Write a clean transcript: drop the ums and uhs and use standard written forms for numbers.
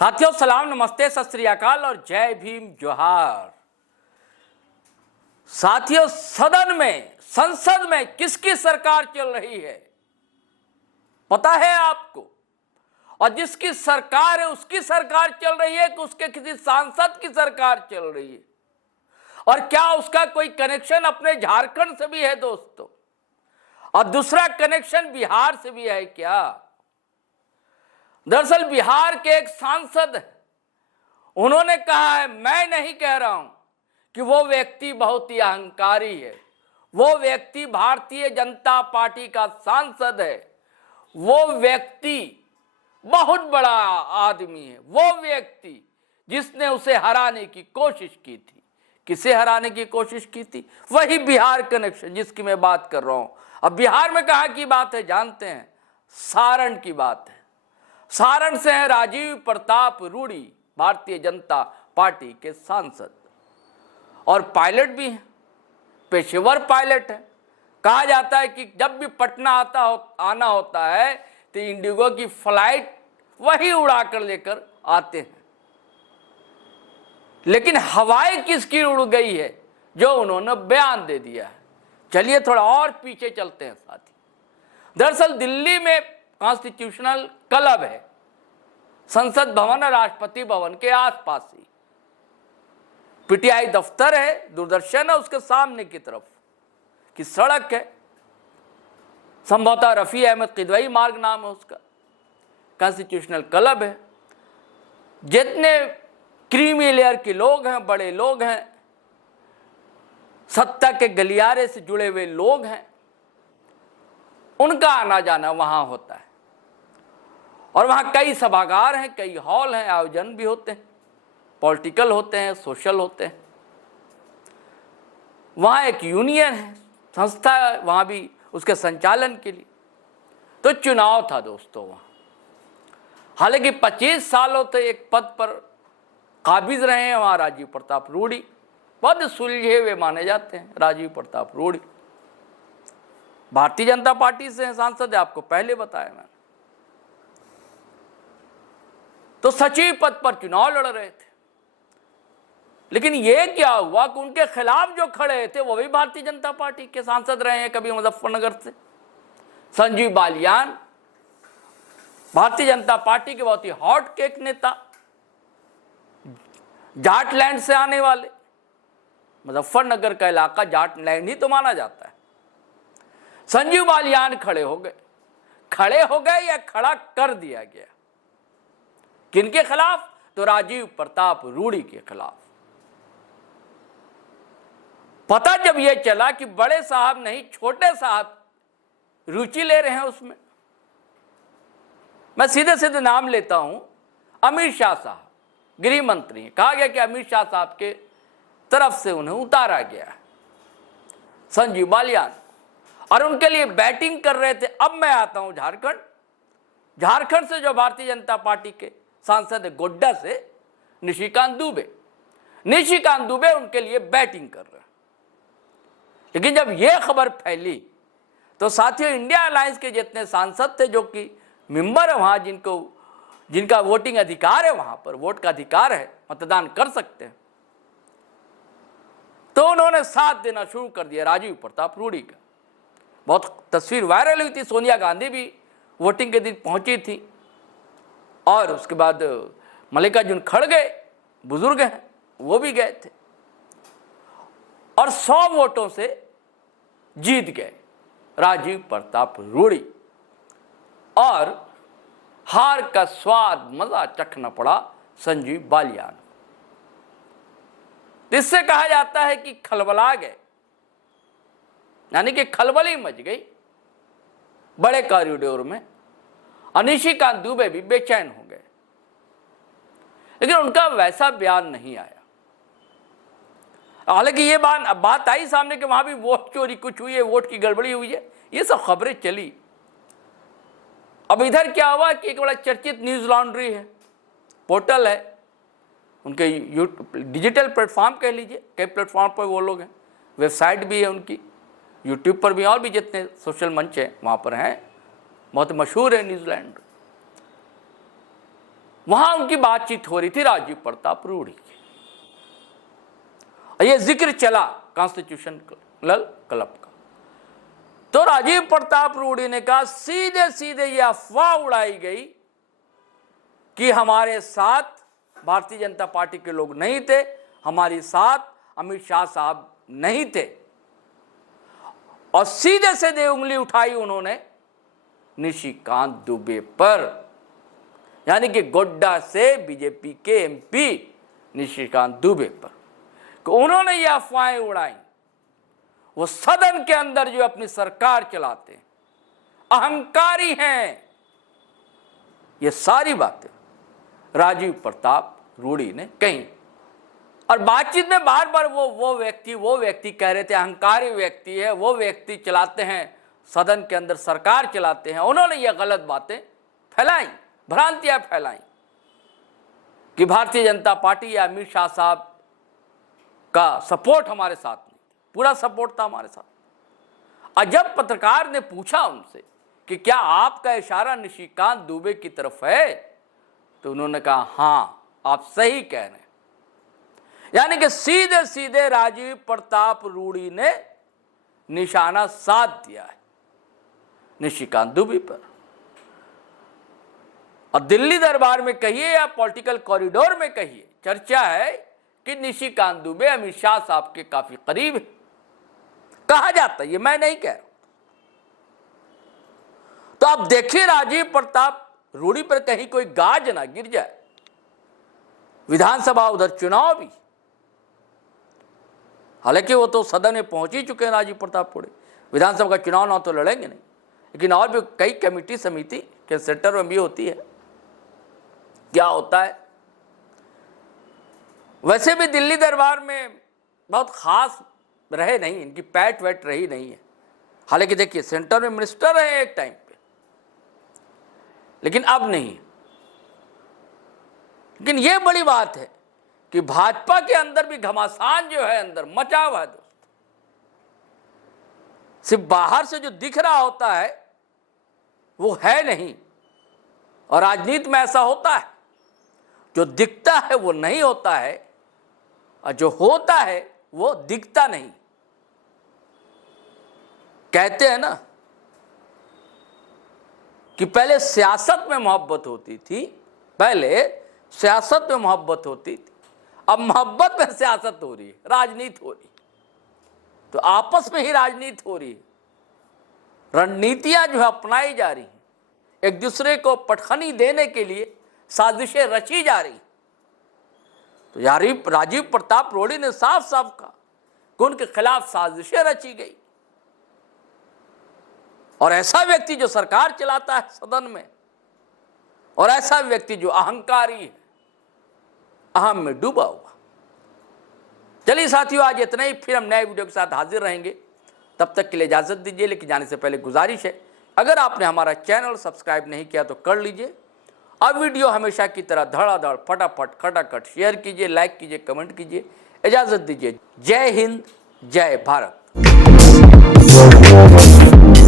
साथियों सलाम, नमस्ते, सत श्री अकाल और जय भीम जोहार। साथियों, सदन में, संसद में किसकी सरकार चल रही है पता है आपको? और जिसकी सरकार है उसकी सरकार चल रही है कि उसके किसी सांसद की सरकार चल रही है? और क्या उसका कोई कनेक्शन अपने झारखंड से भी है दोस्तों? और दूसरा कनेक्शन बिहार से भी है क्या? दरअसल बिहार के एक सांसद हैं, उन्होंने कहा है, मैं नहीं कह रहा हूं कि वो व्यक्ति बहुत ही अहंकारी है, वो व्यक्ति भारतीय जनता पार्टी का सांसद है, वो व्यक्ति बहुत बड़ा आदमी है, वो व्यक्ति जिसने उसे हराने की कोशिश की थी। किसे हराने की कोशिश की थी? वही बिहार कनेक्शन जिसकी मैं बात कर रहा हूं। अब बिहार में कहां की बात है जानते हैं? सारण की बात है। सारण से है राजीव प्रताप रूडी, भारतीय जनता पार्टी के सांसद और पायलट भी हैं, पेशेवर पायलट है। कहा जाता है कि जब भी पटना आना होता है तो इंडिगो की फ्लाइट वही उड़ाकर लेकर आते हैं। लेकिन हवाएं किसकी उड़ गई है जो उन्होंने बयान दे दिया है। चलिए थोड़ा और पीछे चलते हैं साथी। दरअसल दिल्ली में कॉन्स्टिट्यूशनल क्लब है, संसद भवन और राष्ट्रपति भवन के आसपास ही। पीटीआई दफ्तर है, दूरदर्शन है, उसके सामने की तरफ की सड़क है, संभवतः रफी अहमद किदवई मार्ग नाम है उसका। कॉन्स्टिट्यूशनल क्लब है, जितने क्रीमी लेयर के लोग हैं, बड़े लोग हैं, सत्ता के गलियारे से जुड़े हुए लोग हैं, उनका आना जाना वहां होता है। और वहां कई सभागार हैं, कई हॉल हैं, आयोजन भी होते हैं, पॉलिटिकल होते हैं, सोशल होते हैं। वहां एक यूनियन है, संस्था है वहां भी उसके संचालन के लिए। तो चुनाव था दोस्तों वहां। हालांकि 25 सालों से एक पद पर काबिज रहे हैं वहां राजीव प्रताप रूडी। पद सुलझे हुए माने जाते हैं राजीव प्रताप रूडी। भारतीय जनता पार्टी से सांसद है, आपको पहले बताया मैंने। तो सचिव पद पर चुनाव लड़ रहे थे। लेकिन यह क्या हुआ कि उनके खिलाफ जो खड़े थे वो भी भारतीय जनता पार्टी के सांसद रहे हैं कभी मुजफ्फरनगर से। संजीव बालियान, भारतीय जनता पार्टी के बहुत ही हॉट केक नेता, जाटलैंड से आने वाले। मुजफ्फरनगर का इलाका जाटलैंड ही तो माना जाता है। संजीव बालियान खड़े हो गए या खड़ा कर दिया गया। किनके खिलाफ? तो राजीव प्रताप रूडी के खिलाफ। पता जब यह चला कि बड़े साहब नहीं छोटे साहब रुचि ले रहे हैं उसमें, मैं सीधे सीधे नाम लेता हूं, अमित शाह साहब गृह मंत्री हैं। कहा गया कि अमित शाह साहब के तरफ से उन्हें उतारा गया, संजीव बालियान, और उनके लिए बैटिंग कर रहे थे। अब मैं आता हूं झारखंड से जो भारतीय जनता पार्टी के सांसद है गोड्डा से निशिकांत दुबे उनके लिए बैटिंग कर रहे हैं। लेकिन जब यह खबर फैली तो साथियों इंडिया अलायंस के जितने सांसद थे जो कि मेंबर है वहां, जिनका वोटिंग अधिकार है, वहां पर वोट का अधिकार है, मतदान कर सकते हैं, तो उन्होंने साथ देना शुरू कर दिया राजीव प्रताप रूडी का। बहुत तस्वीर वायरल हुई थी। सोनिया गांधी भी वोटिंग के दिन पहुंची थी और उसके बाद मल्लिकार्जुन खड़गे, बुजुर्ग हैं, वो भी गए थे और 100 वोटों से जीत गए राजीव प्रताप रूडी। और हार का स्वाद मजा चखना पड़ा संजीव बालियान। इससे कहा जाता है कि खलबला गए, यानी कि खलबली मच गई बड़े कॉरिडोर में। निशिकांत दुबे भी बेचैन हो गए, लेकिन उनका वैसा बयान नहीं आया। हालांकि ये बात आई सामने कि वहां भी वोट चोरी कुछ हुई है, वोट की गड़बड़ी हुई है, ये सब खबरें चली। अब इधर क्या हुआ कि एक बड़ा चर्चित न्यूज लॉन्ड्री है, पोर्टल है, उनके डिजिटल प्लेटफॉर्म कह लीजिए, कई प्लेटफॉर्म पर वो लोग हैं, वेबसाइट भी है उनकी, यूट्यूब पर भी, और भी जितने सोशल मंच हैं वहाँ पर हैं, बहुत मशहूर है न्यूजीलैंड। वहां उनकी बातचीत हो रही थी राजीव प्रताप रूढ़ी की। ये जिक्र चला कॉन्स्टिट्यूशनल क्लब का, तो राजीव प्रताप रूढ़ी ने कहा, सीधे सीधे ये अफवाह उड़ाई गई कि हमारे साथ भारतीय जनता पार्टी के लोग नहीं थे, हमारे साथ अमित शाह साहब नहीं थे, और सीधे सीधे उंगली उठाई उन्होंने निशिकांत दुबे पर, यानी कि गोड्डा से बीजेपी के एमपी निशिकांत दुबे पर। उन्होंने ये अफवाहें उड़ाई। वो सदन के अंदर जो अपनी सरकार चलाते हैं, अहंकारी हैं, ये सारी बातें राजीव प्रताप रूढ़ी ने कही। और बातचीत में बार बार वो व्यक्ति कह रहे थे, अहंकारी व्यक्ति है, वो व्यक्ति चलाते हैं सदन के अंदर सरकार चलाते हैं। उन्होंने ये गलत बातें फैलाई, भ्रांतियां फैलाई कि भारतीय जनता पार्टी या अमित शाह साहब का सपोर्ट हमारे साथ नहीं, पूरा सपोर्ट था हमारे साथ। और जब पत्रकार ने पूछा उनसे कि क्या आपका इशारा निशिकांत दुबे की तरफ है, तो उन्होंने कहा हाँ, आप सही कह रहे हैं। यानी कि सीधे सीधे राजीव प्रताप रूढ़ी ने निशाना साध दिया है निशिकांत दुबे पर। और दिल्ली दरबार में कहिए या पॉलिटिकल कॉरिडोर में कहिए, चर्चा है कि निशिकांत दुबे अमित शाह साहब के काफी करीब है, कहा जाता है, ये मैं नहीं कह रहा। तो आप देखिए राजीव प्रताप रूढ़ी पर कहीं कोई गाज ना गिर जाए। विधानसभा उधर चुनाव भी, हालांकि वो तो सदन में पहुंच ही चुके हैं राजीव प्रताप रूढ़ी, विधानसभा का चुनाव ना तो लड़ेंगे नहीं, लेकिन और भी कई कमेटी समिति के सेंटर में भी होती है। क्या होता है, वैसे भी दिल्ली दरबार में बहुत खास रहे नहीं, इनकी पैट वैट रही नहीं है। हालांकि देखिए सेंटर में मिनिस्टर रहे एक टाइम पे, लेकिन अब नहीं। लेकिन यह बड़ी बात है कि भाजपा के अंदर भी घमासान जो है अंदर मचा हुआ है दोस्त। सिर्फ बाहर से जो दिख रहा होता है वो है नहीं, और राजनीति में ऐसा होता है, जो दिखता है वो नहीं होता है, और जो होता है वो दिखता नहीं। कहते हैं ना कि पहले सियासत में मोहब्बत होती थी, पहले सियासत में मोहब्बत होती थी, अब मोहब्बत में सियासत हो रही है, राजनीति हो रही है। तो आपस में ही राजनीति हो रही है, रणनीतियां जो है अपनाई जा रही हैं, एक दूसरे को पटखनी देने के लिए साजिशें रची जा रही। तो राजीव प्रताप रूढ़ी ने साफ साफ कहा कि उनके खिलाफ साजिशें रची गई, और ऐसा व्यक्ति जो सरकार चलाता है सदन में, और ऐसा व्यक्ति जो अहंकारी है, अहम में डूबा हुआ। चलिए साथियों, आज इतना ही, फिर हम नए वीडियो के साथ हाजिर रहेंगे। तब तक के लिए इजाजत दीजिए, लेकिन जाने से पहले गुजारिश है, अगर आपने हमारा चैनल सब्सक्राइब नहीं किया तो कर लीजिए। अब वीडियो हमेशा की तरह धड़ाधड़ फटाफट खटाखट शेयर कीजिए, लाइक कीजिए, कमेंट कीजिए। इजाजत दीजिए। जय हिंद, जय भारत।